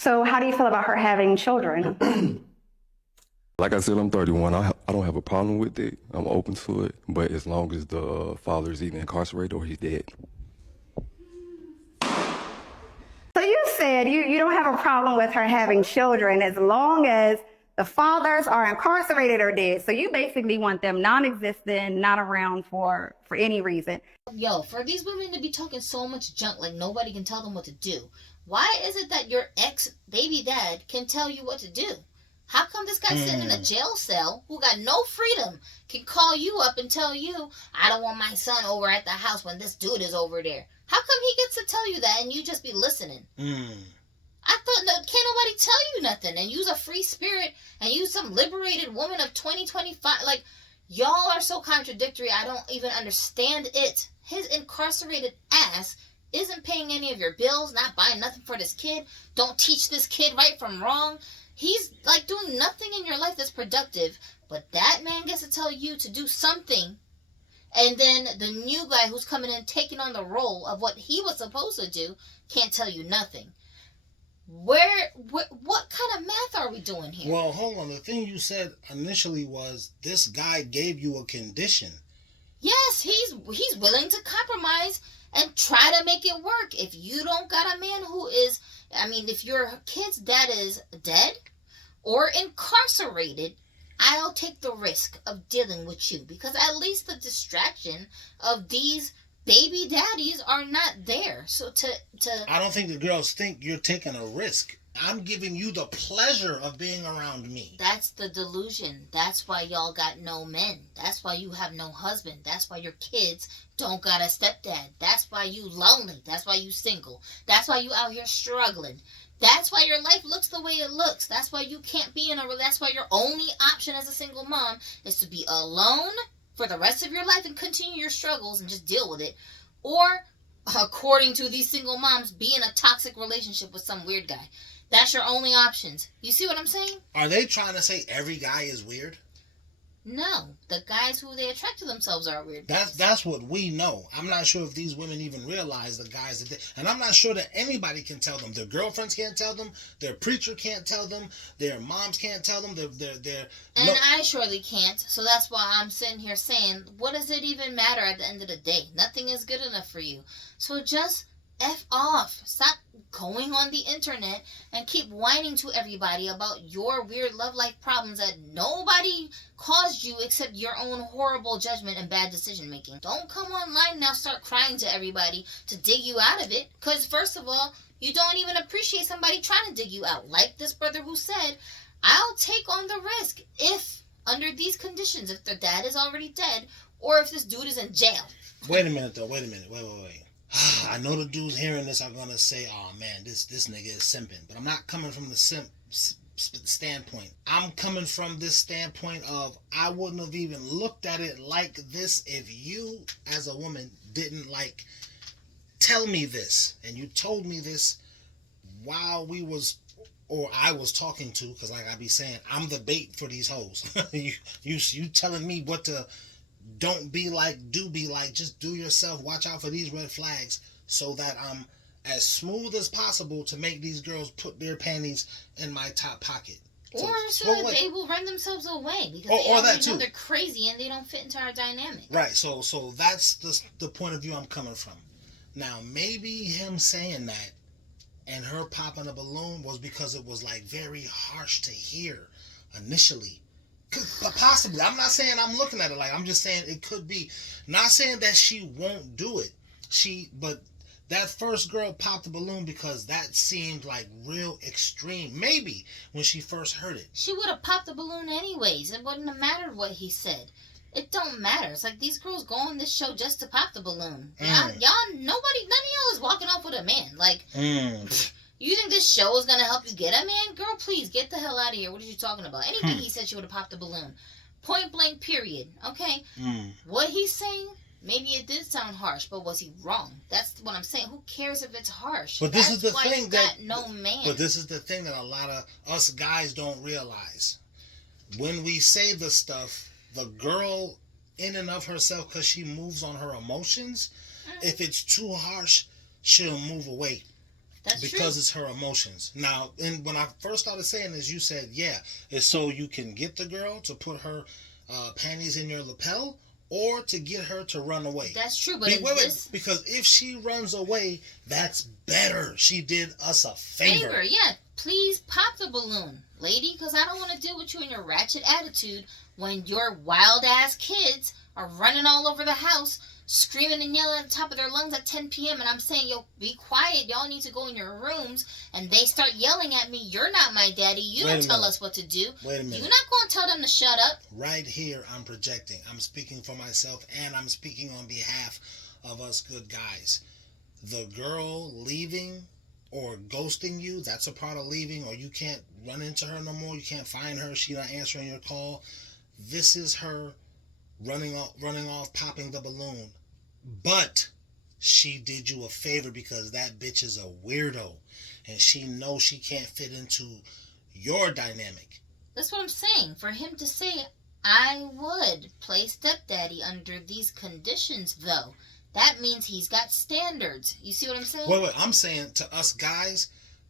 So how do you feel about her having children? Like I said, I'm 31. I don't have a problem with it. I'm open to it. But as long as the father is either incarcerated or he's dead. So you said you don't have a problem with her having children as long as the fathers are incarcerated or dead. So you basically want them non-existent, not around for any reason. Yo, for these women to be talking so much junk like nobody can tell them what to do, why is it that your ex-baby dad can tell you what to do? How come this guy sitting in a jail cell who got no freedom can call you up and tell you, I don't want my son over at the house when this dude is over there? How come he gets to tell you that and you just be listening? I thought, no, can't nobody tell you nothing, and you's a free spirit and you some liberated woman of 2025. Like, y'all are so contradictory, I don't even understand it. His incarcerated ass isn't paying any of your bills, not buying nothing for this kid, don't teach this kid right from wrong. He's like doing nothing in your life that's productive, but that man gets to tell you to do something, and then the new guy who's coming in taking on the role of what he was supposed to do can't tell you nothing. What kind of math are we doing here? Well, hold on. The thing you said initially was this guy gave you a condition. Yes, he's willing to compromise and try to make it work. If you don't got a man who is, if your kid's dad is dead or incarcerated, I'll take the risk of dealing with you, because at least the distraction of these baby daddies are not there. So I don't think the girls think you're taking a risk. I'm giving you the pleasure of being around me. That's the delusion. That's why y'all got no men. That's why you have no husband. That's why your kids don't got a stepdad. That's why you lonely. That's why you single. That's why you out here struggling. That's why your life looks the way it looks. That's why you can't be that's why your only option as a single mom is to be alone for the rest of your life and continue your struggles and just deal with it. Or, according to these single moms, be in a toxic relationship with some weird guy. That's your only options. You see what I'm saying? Are they trying to say every guy is weird? No. The guys who they attract to themselves are weird. That's what we know. I'm not sure if these women even realize the guys that they... And I'm not sure that anybody can tell them. Their girlfriends can't tell them. Their preacher can't tell them. Their moms can't tell them. And I surely can't. So that's why I'm sitting here saying, what does it even matter at the end of the day? Nothing is good enough for you. So just F off. Stop going on the internet and keep whining to everybody about your weird love life problems that nobody caused you except your own horrible judgment and bad decision making. Don't come online now start crying to everybody to dig you out of it, because first of all, you don't even appreciate somebody trying to dig you out. Like this brother who said, I'll take on the risk if under these conditions, if their dad is already dead or if this dude is in jail. Wait a minute though. Wait. I know the dudes hearing this are gonna say, "Oh man, this nigga is simping," but I'm not coming from the simp standpoint. I'm coming from this standpoint of I wouldn't have even looked at it like this if you, as a woman, didn't tell me this, and you told me this while I was talking to, because like I be saying, I'm the bait for these hoes. you telling me what to. Don't be like, do be like, just do yourself. Watch out for these red flags so that I'm as smooth as possible to make these girls put their panties in my top pocket. Or so that they will run themselves away because they already know they're crazy and they don't fit into our dynamic. Right, so that's the point of view I'm coming from. Now, maybe him saying that and her popping a balloon was because it was like very harsh to hear initially. But possibly. I'm not saying I'm looking at it like, I'm just saying it could be. Not saying that she won't do it. But that first girl popped the balloon because that seemed like real extreme. Maybe when she first heard it. She would have popped the balloon anyways. It wouldn't have mattered what he said. It don't matter. It's like these girls go on this show just to pop the balloon. Y'all, none of y'all is walking off with a man. Like, you think this show is going to help you get a man? Girl, please, get the hell out of here. What are you talking about? Anything he said, she would have popped the balloon. Point blank, period. Okay? What he's saying, maybe it did sound harsh, but was he wrong? That's what I'm saying. Who cares if it's harsh? But this is the thing that... no man. But this is the thing that a lot of us guys don't realize. When we say the stuff, the girl in and of herself, because she moves on her emotions, if it's too harsh, she'll move away. That's true. Because it's her emotions. Now, and when I first started saying this, you said, yeah, it's so you can get the girl to put her panties in your lapel or to get her to run away. That's true, but this... because if she runs away, that's better. She did us a favor. Yeah. Please pop the balloon, lady, because I don't want to deal with you and your ratchet attitude when your wild-ass kids are running all over the house, screaming and yelling at the top of their lungs at 10 p.m. and I'm saying, yo, be quiet. Y'all need to go in your rooms. And they start yelling at me, you're not my daddy. You don't tell us what to do. Wait a minute. You're not going to tell them to shut up. Right here, I'm projecting. I'm speaking for myself, and I'm speaking on behalf of us good guys. The girl leaving or ghosting you, that's a part of leaving, or you can't run into her no more. You can't find her. She's not answering your call. This is her running off, popping the balloon. But she did you a favor because that bitch is a weirdo and she knows she can't fit into your dynamic. That's what I'm saying. For him to say, I would play stepdaddy under these conditions, though, that means he's got standards. You see what I'm saying? Wait, I'm saying to us guys,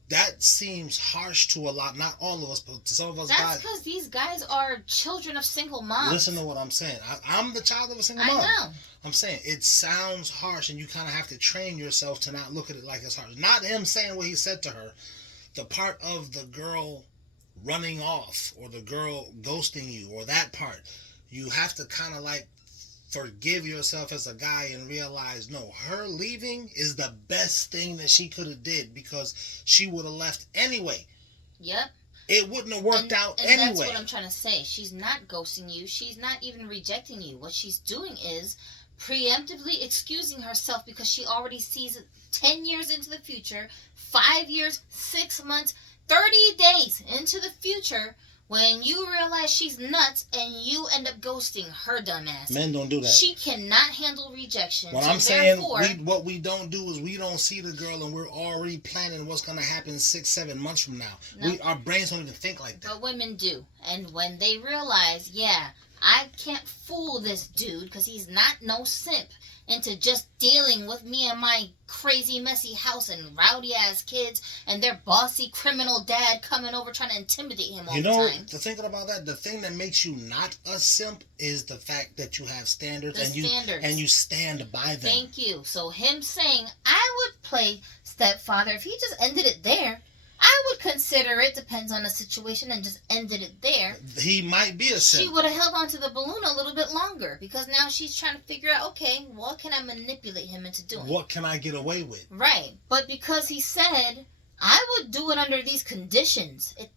that seems harsh to a lot, not all of us, but to some of us guys. That's because these guys are children of single moms. Listen to what I'm saying. I'm the child of a single mom. I know. I'm saying it sounds harsh, and you kind of have to train yourself to not look at it like it's harsh. Not him saying what he said to her. The part of the girl running off, or the girl ghosting you, or that part, you have to kind of like forgive yourself as a guy and realize, no, her leaving is the best thing that she could have did because she would have left anyway. Yep. It wouldn't have worked out and anyway. That's what I'm trying to say. She's not ghosting you. She's not even rejecting you. What she's doing is preemptively excusing herself because she already sees 10 years into the future, 5 years, 6 months, 30 days into the future, when you realize she's nuts and you end up ghosting her dumbass. Men don't do that. She cannot handle rejection. What I'm saying, what we don't do is we don't see the girl and we're already planning what's going to happen 6-7 months from now. No. Our brains don't even think like that. But women do. And when they realize, yeah, I can't fool this dude because he's not no simp into just dealing with me and my crazy messy house and rowdy ass kids and their bossy criminal dad coming over trying to intimidate him all the time. The thinking about that, the thing that makes you not a simp is the fact that you have standards and you stand by them. Thank you. So him saying I would play stepfather, if he just ended it there, I would consider it, depends on the situation, and just ended it there. He might be a simp. She would have held on to the balloon a little bit longer because now she's trying to figure out, okay, what can I manipulate him into doing? What can I get away with? Right. But because he said, I would do it under these conditions, it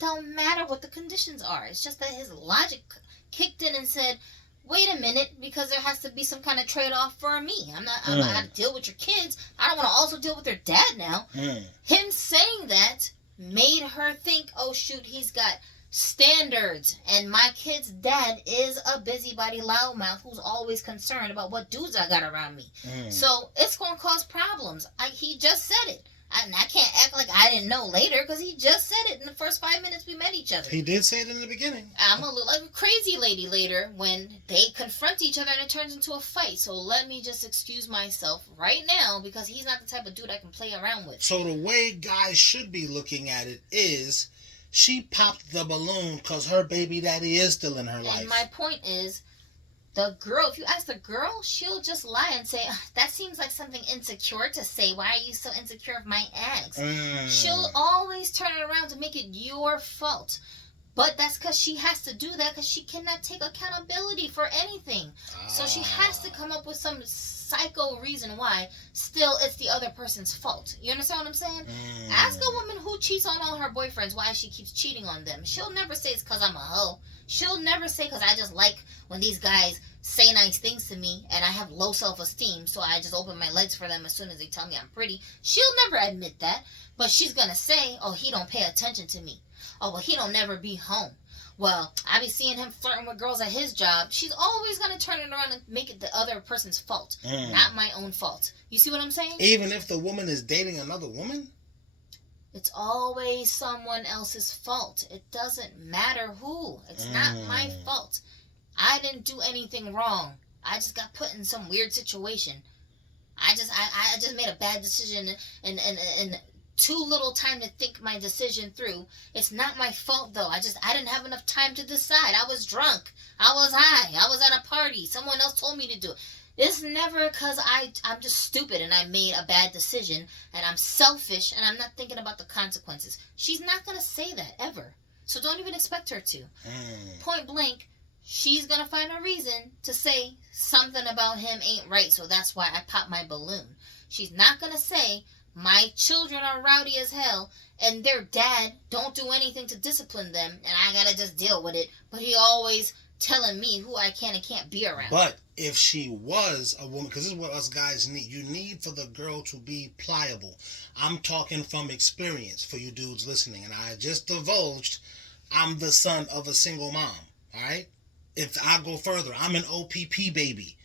don't matter what the conditions are. It's just that his logic kicked in and said, wait a minute, because there has to be some kind of trade-off for me. I'm not going to deal with your kids. I don't want to also deal with their dad now. Him saying that made her think, oh, shoot, he's got standards. And my kid's dad is a busybody loudmouth who's always concerned about what dudes I got around me. So it's going to cause problems. He just said it. And I can't act like I didn't know later because he just said it in the first 5 minutes we met each other. He did say it in the beginning. I'm a little like a crazy lady later when they confront each other and it turns into a fight. So let me just excuse myself right now because he's not the type of dude I can play around with. So the way guys should be looking at it is she popped the balloon because her baby daddy is still in her life. And my point is, the girl, if you ask the girl, she'll just lie and say, that seems like something insecure to say. Why are you so insecure of my ex? She'll always turn it around to make it your fault. But that's because she has to do that because she cannot take accountability for anything. So she has to come up with some psycho reason why still it's the other person's fault. You understand what I'm saying? Ask a woman who cheats on all her boyfriends why she keeps cheating on them. She'll never say it's because I'm a hoe. She'll never say because I just like when these guys say nice things to me and I have low self-esteem, so I just open my legs for them as soon as they tell me I'm pretty. She'll never admit that, but she's gonna say, oh, he don't pay attention to me. Oh, well, he don't never be home. Well, I be seeing him flirting with girls at his job. She's always gonna turn it around and make it the other person's fault, not my own fault. You see what I'm saying? Even if the woman is dating another woman? It's always someone else's fault. It doesn't matter who. It's not my fault. I didn't do anything wrong. I just got put in some weird situation. I just made a bad decision and too little time to think my decision through. It's not my fault though. I didn't have enough time to decide. I was drunk. I was high. I was at a party. Someone else told me to do it. It's never because I'm just stupid and I made a bad decision and I'm selfish and I'm not thinking about the consequences. She's not going to say that ever. So don't even expect her to. Point blank, she's going to find a reason to say something about him ain't right, so that's why I popped my balloon. She's not going to say, my children are rowdy as hell and their dad don't do anything to discipline them and I got to just deal with it. But he always telling me who I can and can't be around. But if she was a woman, because this is what us guys need. You need for the girl to be pliable. I'm talking from experience for you dudes listening. And I just divulged I'm the son of a single mom. All right? If I go further, I'm an OPP baby.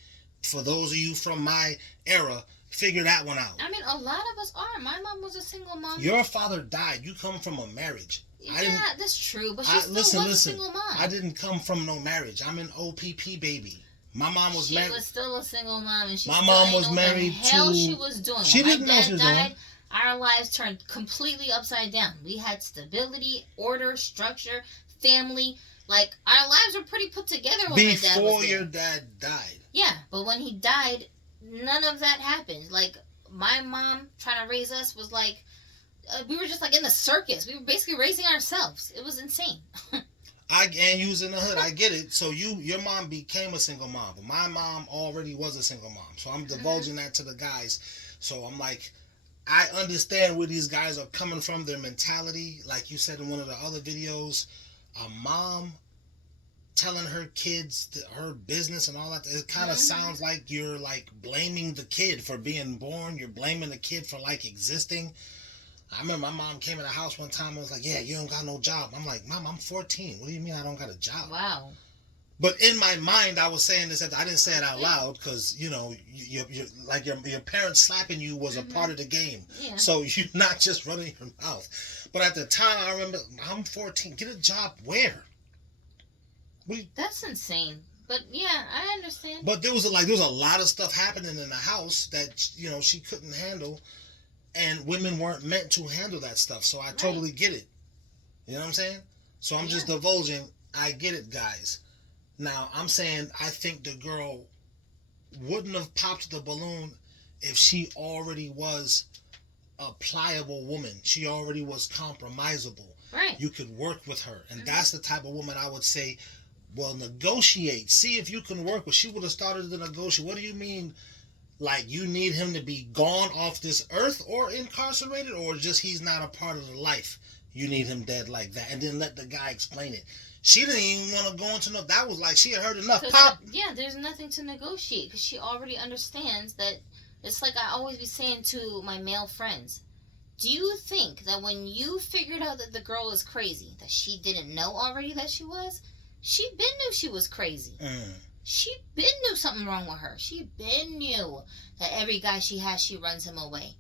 For those of you from my era, figure that one out. I mean, a lot of us are. My mom was a single mom. Your father died. You come from a marriage. Yeah, that's true, but she still was a single mom. I didn't come from no marriage. I'm an OPP baby. My mom was married. She was still a single mom, and my mom was married to. Hell, she was doing. She didn't know she was doing. Our lives turned completely upside down. We had stability, order, structure, family. Like our lives were pretty put together when my dad was there. Before your dad died. Yeah, but when he died, none of that happened. Like my mom trying to raise us was like. We were just like in the circus. We were basically raising ourselves. It was insane. And you was in the hood. I get it. So your mom became a single mom, but my mom already was a single mom. So I'm divulging that to the guys. So I'm like, I understand where these guys are coming from. Their mentality, like you said in one of the other videos, a mom telling her kids her business and all that. It kind of sounds like you're like blaming the kid for being born. You're blaming the kid for like existing. I remember my mom came in the house one time and was like, yeah, you don't got no job. I'm like, Mom, I'm 14. What do you mean I don't got a job? Wow. But in my mind, I was saying this. I didn't say it out loud because, you know, your parents slapping you was a part of the game. Yeah. So you're not just running your mouth. But at the time, I remember, I'm 14. Get a job where? That's insane. But yeah, I understand. But there was a lot of stuff happening in the house that, you know, she couldn't handle. And women weren't meant to handle that stuff. So I totally get it. You know what I'm saying? So I'm just divulging. I get it, guys. Now, I'm saying I think the girl wouldn't have popped the balloon if she already was a pliable woman. She already was compromisable. Right. You could work with her. And that's the type of woman I would say, well, negotiate. See if you can work with. She would have started to negotiate. What do you mean? Like, you need him to be gone off this earth or incarcerated, or just he's not a part of the life? You need him dead like that. And then let the guy explain it. She didn't even want to go into no. That was like she had heard enough. Pop. Yeah, there's nothing to negotiate because she already understands that. It's like I always be saying to my male friends. Do you think that when you figured out that the girl is crazy, that she didn't know already that she was? She been knew she was crazy. She been knew something wrong with her. She been knew that every guy she has, she runs him away.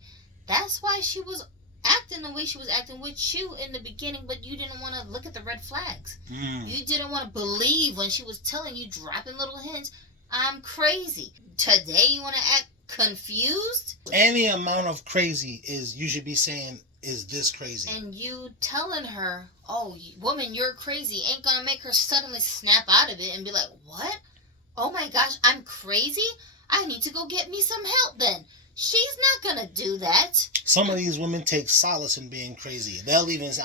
That's why she was acting the way she was acting with you in the beginning, but you didn't want to look at the red flags. You didn't want to believe when she was telling you, dropping little hints, I'm crazy. Today you want to act confused? Any amount of crazy you should be saying, is this crazy? And you telling her, oh, woman, you're crazy, ain't gonna make her suddenly snap out of it and be like, what? Oh my gosh, I'm crazy? I need to go get me some help then. She's not gonna do that. Some of these women take solace in being crazy. They'll even say,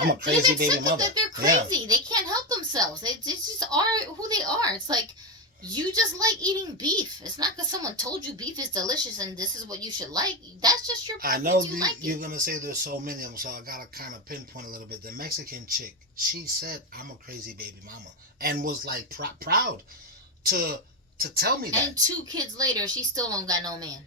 I'm a crazy baby mother. That they're crazy. Yeah. They can't help themselves. They just are who they are. It's like, you just like eating beef. It's not because someone told you beef is delicious and this is what you should like. That's just your preference. I know you're going to say there's so many of them, so I got to kind of pinpoint a little bit. The Mexican chick, she said, I'm a crazy baby mama. And was like proud to tell me that. And 2 kids later, she still don't got no man.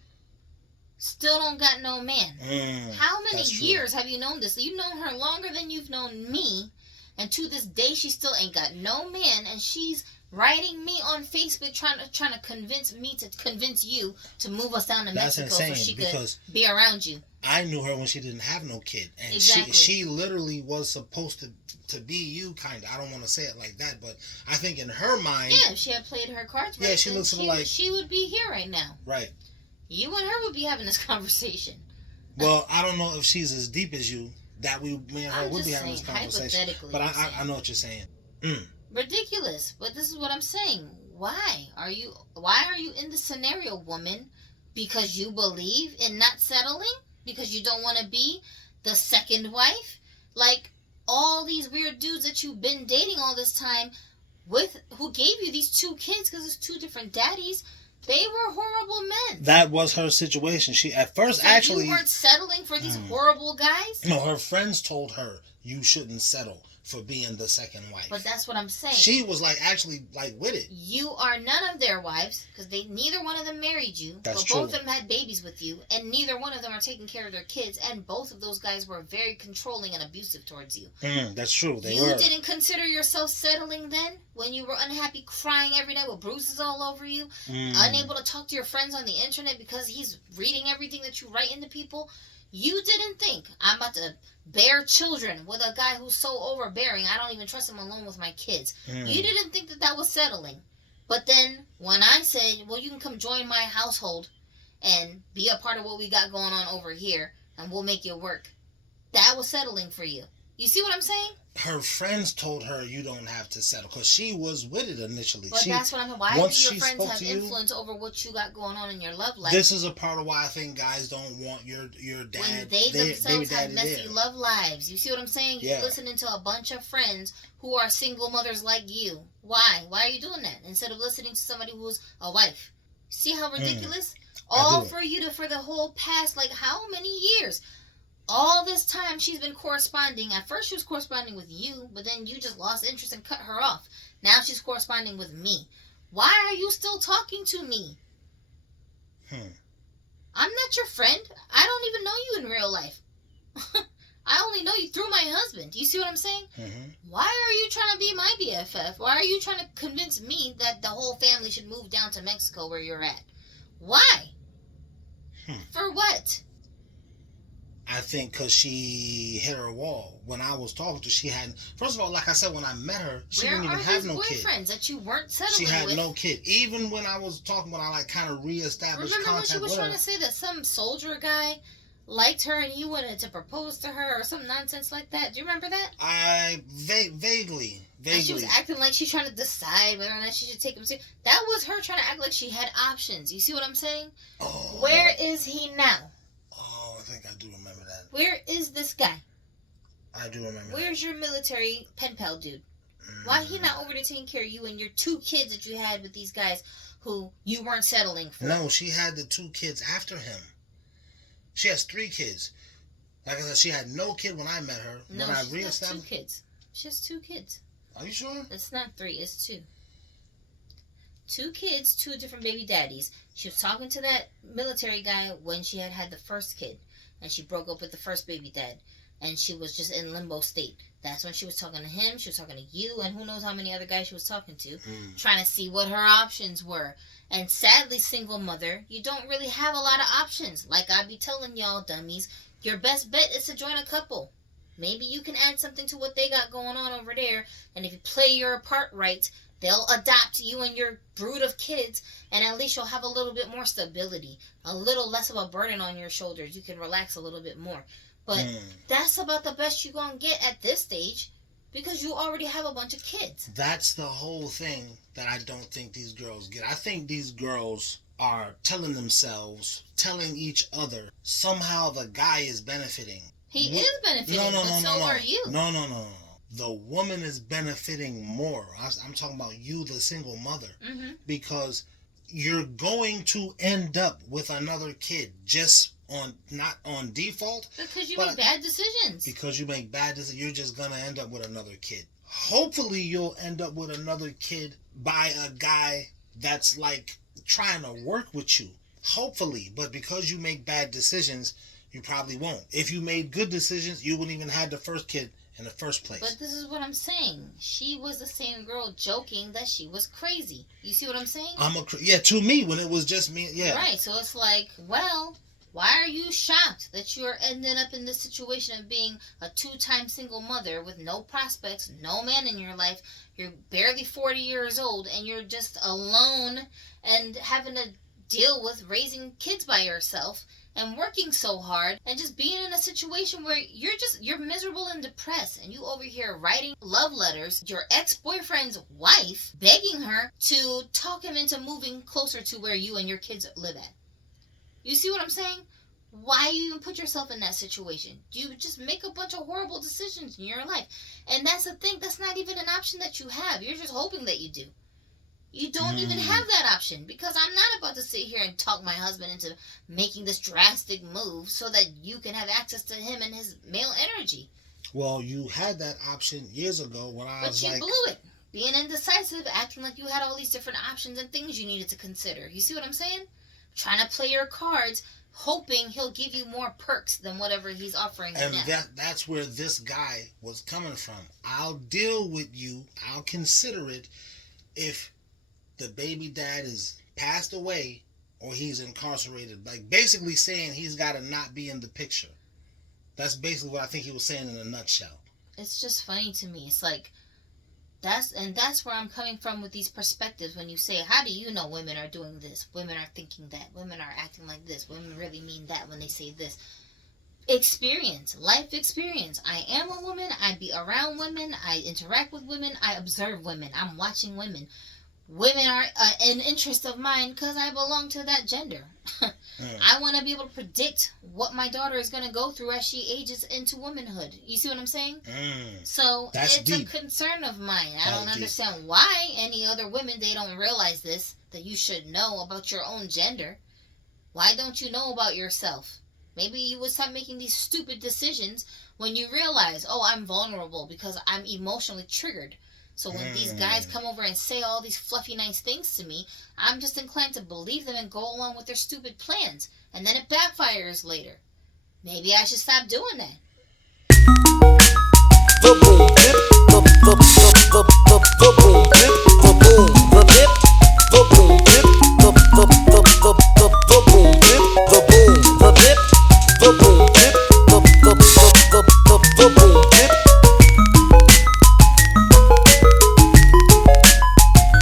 Still don't got no man. How many years have you known this? You've known her longer than you've known me. And to this day, she still ain't got no man. And she's writing me on Facebook trying to convince me to convince you to move us down to Mexico so she could be around you. I knew her when she didn't have no kid. And exactly. she literally was supposed to be you, kind of. I don't want to say it like that, but I think in her mind... Yeah, if she had played her cards right, she looks like... She would be here right now. Right. You and her would be having this conversation. Well, I don't know if she's as deep as you. That me and her I'm would just be having this saying, conversation. hypothetically, But I'm saying. I know what you're saying. Ridiculous. But this is what I'm saying. Why are you in the scenario, woman? Because you believe in not settling? Because you don't want to be the second wife? Like all these weird dudes that you've been dating all this time who gave you these 2 kids because it's 2 different daddies, they were horrible men. That was her situation. She at first So actually you weren't settling for these horrible guys? No, her friends told her you shouldn't settle for being the second wife. But that's what I'm saying. She was actually with it. You are none of their wives because neither one of them married you. That's but true. both of them had babies with you, and neither one of them are taking care of their kids. And both of those guys were very controlling and abusive towards you. That's true. They you were. Didn't consider yourself settling then when you were unhappy, crying every night with bruises all over you, unable to talk to your friends on the internet because he's reading everything that you write into people. You didn't think, I'm about to bear children with a guy who's so overbearing, I don't even trust him alone with my kids. You didn't think that was settling. But then, when I said, well, you can come join my household and be a part of what we got going on over here, and we'll make it work, that was settling for you. You see what I'm saying? Her friends told her you don't have to settle because she was with it initially. But that's what I'm saying. Why do your friends have influence over what you got going on in your love life? This is a part of why I think guys don't want your dad. When they themselves have messy love lives. You see what I'm saying? Yeah. You're listening to a bunch of friends who are single mothers like you. Why? Why are you doing that? Instead of listening to somebody who's a wife. See how ridiculous? All for the whole past, how many years? All this time she's been corresponding. At first she was corresponding with you, but then you just lost interest and cut her off. Now she's corresponding with me. Why are you still talking to me? I'm not your friend. I don't even know you in real life. I only know you through my husband. You see what I'm saying? Why are you trying to be my BFF? Why are you trying to convince me that the whole family should move down to Mexico where you're at? Why? For what? I think because she hit her wall. When I was talking to her, she had... First of all, like I said, when I met her, she didn't even have no kid. Where are these boyfriends that you weren't settling with? She had with? no kid. Even when I was talking, when I kind of reestablished contact with her. Remember when she was trying to say that some soldier guy liked her and he wanted to propose to her or some nonsense like that? Do you remember that? Vaguely. And she was acting like she's trying to decide whether or not she should take him to... That was her trying to act like she had options. You see what I'm saying? Oh. Where is he now? Oh, I think I do remember that. Where is this guy? I do remember Where's your military pen pal dude? Why he not over there taking care of you and your 2 kids that you had with these guys who you weren't settling for? No, she had the 2 kids after him. She has 3 kids. Like I said, she had no kid when I met her. No, when I she has 2 kids. She has 2 kids. Are you sure? It's not 3, it's 2. 2 kids, 2 different baby daddies. She was talking to that military guy when she had the first kid. And she broke up with the first baby dad. And she was just in limbo state. That's when she was talking to him. She was talking to you. And who knows how many other guys she was talking to. Trying to see what her options were. And sadly, single mother, you don't really have a lot of options. Like I be telling y'all, dummies, your best bet is to join a couple. Maybe you can add something to what they got going on over there. And if you play your part right, they'll adopt you and your brood of kids, and at least you'll have a little bit more stability, a little less of a burden on your shoulders. You can relax a little bit more. But that's about the best you're going to get at this stage because you already have a bunch of kids. That's the whole thing that I don't think these girls get. I think these girls are telling themselves, telling each other, somehow the guy is benefiting. He is benefiting, but so are you. No. The woman is benefiting more. I'm talking about you, the single mother. Because you're going to end up with another kid just not on default. Because you make bad decisions. Because you make bad decisions, you're just going to end up with another kid. Hopefully you'll end up with another kid by a guy that's trying to work with you. Hopefully. But because you make bad decisions, you probably won't. If you made good decisions, you wouldn't even have the first kid in the first place. But this is what I'm saying. She was the same girl joking that she was crazy. You see what I'm saying? To me, when it was just me, yeah. Right, so it's well, why are you shocked that you're ending up in this situation of being a 2-time single mother with no prospects, no man in your life, you're barely 40 years old, and you're just alone and having to deal with raising kids by yourself and working so hard and just being in a situation where you're miserable and depressed, and you over here writing love letters, your ex-boyfriend's wife, begging her to talk him into moving closer to where you and your kids live at. You see what I'm saying? Why you even put yourself in that situation? You just make a bunch of horrible decisions in your life. And that's the thing, that's not even an option that you have. You're just hoping that you do. You don't even have that option, because I'm not about to sit here and talk my husband into making this drastic move so that you can have access to him and his male energy. Well, you had that option years ago when I was like... But you blew it. Being indecisive, acting like you had all these different options and things you needed to consider. You see what I'm saying? Trying to play your cards, hoping he'll give you more perks than whatever he's offering you now. And that's where this guy was coming from. I'll deal with you. I'll consider it if the baby dad is passed away or he's incarcerated. Like, basically saying he's got to not be in the picture. That's basically what I think he was saying in a nutshell. It's just funny to me. It's like, that's where I'm coming from with these perspectives. When you say, how do you know women are doing this? Women are thinking that. Women are acting like this. Women really mean that when they say this. Experience. Life experience. I am a woman. I be around women. I interact with women. I observe women. I'm watching women. Women are an interest of mine because I belong to that gender. I want to be able to predict what my daughter is going to go through as she ages into womanhood. You see what I'm saying? So That's it's deep. A concern of mine. I don't understand why any other women, they don't realize this, that you should know about your own gender. Why don't you know about yourself? Maybe you would stop making these stupid decisions when you realize, oh, I'm vulnerable because I'm emotionally triggered. So when these guys come over and say all these fluffy, nice things to me, I'm just inclined to believe them and go along with their stupid plans. And then it backfires later. Maybe I should stop doing that.